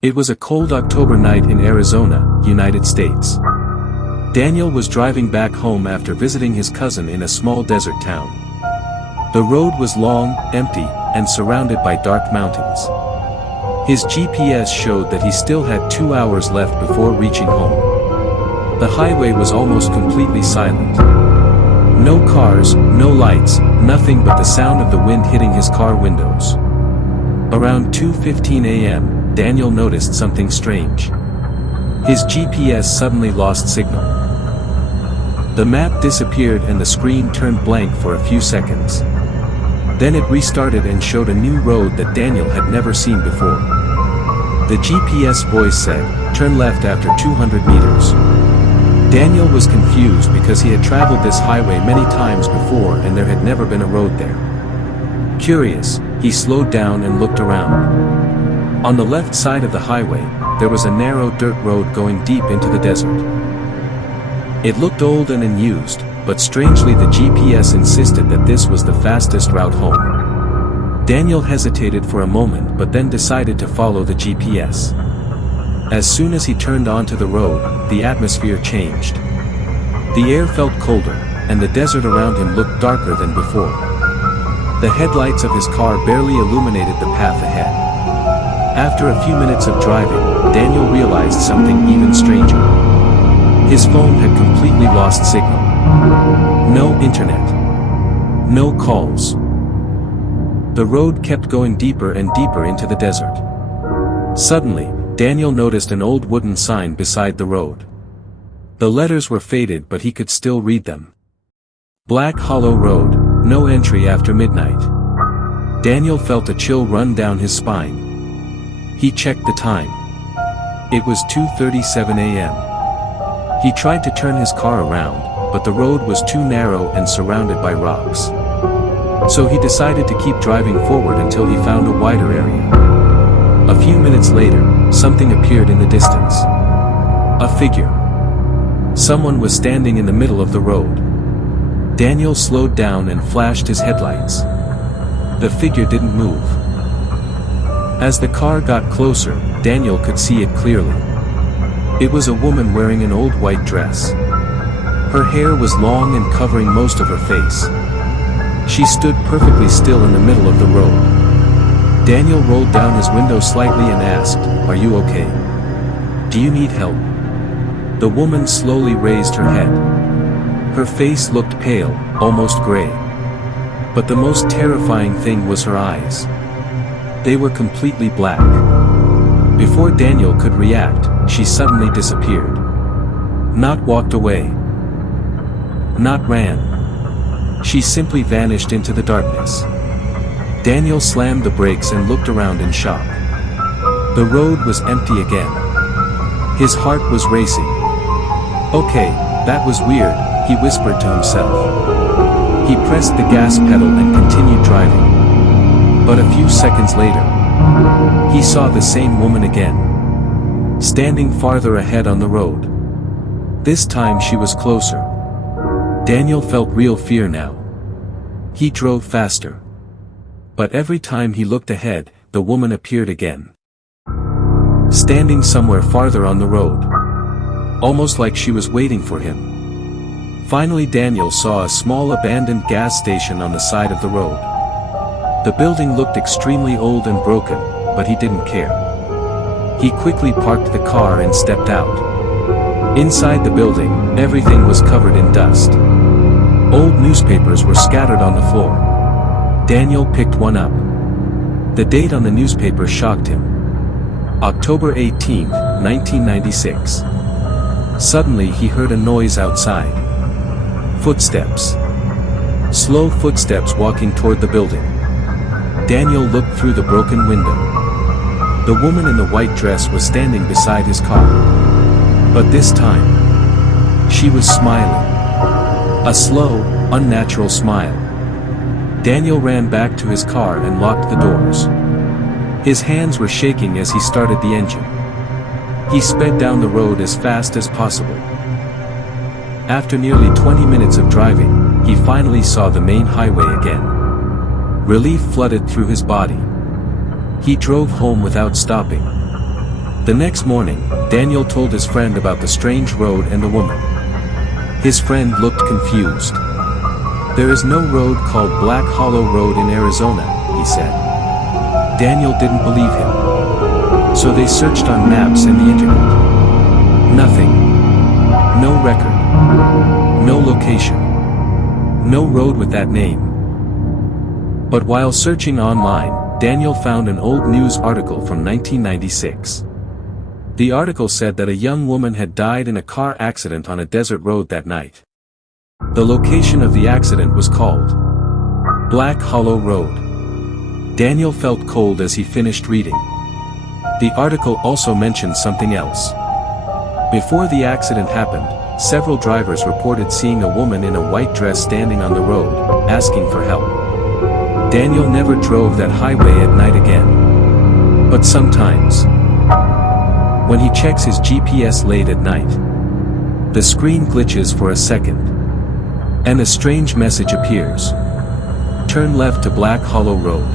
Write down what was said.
It was a cold October night in Arizona, United States. Daniel was driving back home after visiting his cousin in a small desert town. The road was long, empty, and surrounded by dark mountains. His GPS showed that he still had 2 hours left before reaching home. The highway was almost completely silent. No cars, no lights, nothing but the sound of the wind hitting his car windows. Around 2:15 a.m., Daniel noticed something strange. His GPS suddenly lost signal. The map disappeared and the screen turned blank for a few seconds. Then it restarted and showed a new road that Daniel had never seen before. The GPS voice said, "Turn left after 200 meters." Daniel was confused because he had traveled this highway many times before and there had never been a road there. Curious, he slowed down and looked around. On the left side of the highway, there was a narrow dirt road going deep into the desert. It looked old and unused, but strangely the GPS insisted that this was the fastest route home. Daniel hesitated for a moment but then decided to follow the GPS. As soon as he turned onto the road, the atmosphere changed. The air felt colder, and the desert around him looked darker than before. The headlights of his car barely illuminated the path ahead. After a few minutes of driving, Daniel realized something even stranger. His phone had completely lost signal. No internet. No calls. The road kept going deeper and deeper into the desert. Suddenly, Daniel noticed an old wooden sign beside the road. The letters were faded but he could still read them. Black Hollow Road, no entry after midnight. Daniel felt a chill run down his spine. He checked the time. It was 2:37 a.m. He tried to turn his car around, but the road was too narrow and surrounded by rocks. So he decided to keep driving forward until he found a wider area. A few minutes later, something appeared in the distance. A figure. Someone was standing in the middle of the road. Daniel slowed down and flashed his headlights. The figure didn't move. As the car got closer, Daniel could see it clearly. It was a woman wearing an old white dress. Her hair was long and covering most of her face. She stood perfectly still in the middle of the road. Daniel rolled down his window slightly and asked, "Are you okay? Do you need help?" The woman slowly raised her head. Her face looked pale, almost gray. But the most terrifying thing was her eyes. They were completely black. Before Daniel could react, she suddenly disappeared. Not walked away. Not ran. She simply vanished into the darkness. Daniel slammed the brakes and looked around in shock. The road was empty again. His heart was racing. "Okay, that was weird," he whispered to himself. He pressed the gas pedal and continued driving. But a few seconds later, he saw the same woman again, standing farther ahead on the road. This time she was closer. Daniel felt real fear now. He drove faster. But every time he looked ahead, the woman appeared again, standing somewhere farther on the road, almost like she was waiting for him. Finally Daniel saw a small abandoned gas station on the side of the road. The building looked extremely old and broken, but he didn't care. He quickly parked the car and stepped out. Inside the building, everything was covered in dust. Old newspapers were scattered on the floor. Daniel picked one up. The date on the newspaper shocked him. October 18, 1996. Suddenly he heard a noise outside. Footsteps. Slow footsteps walking toward the building. Daniel looked through the broken window. The woman in the white dress was standing beside his car. But this time, she was smiling. A slow, unnatural smile. Daniel ran back to his car and locked the doors. His hands were shaking as he started the engine. He sped down the road as fast as possible. After nearly 20 minutes of driving, he finally saw the main highway again. Relief flooded through his body. He drove home without stopping. The next morning, Daniel told his friend about the strange road and the woman. His friend looked confused. "There is no road called Black Hollow Road in Arizona," he said. Daniel didn't believe him. So they searched on maps and the internet. Nothing. No record. No location. No road with that name. But while searching online, Daniel found an old news article from 1996. The article said that a young woman had died in a car accident on a desert road that night. The location of the accident was called Black Hollow Road. Daniel felt cold as he finished reading. The article also mentioned something else. Before the accident happened, several drivers reported seeing a woman in a white dress standing on the road, asking for help. Daniel never drove that highway at night again. But sometimes, when he checks his GPS late at night, the screen glitches for a second, and a strange message appears. Turn left to Black Hollow Road.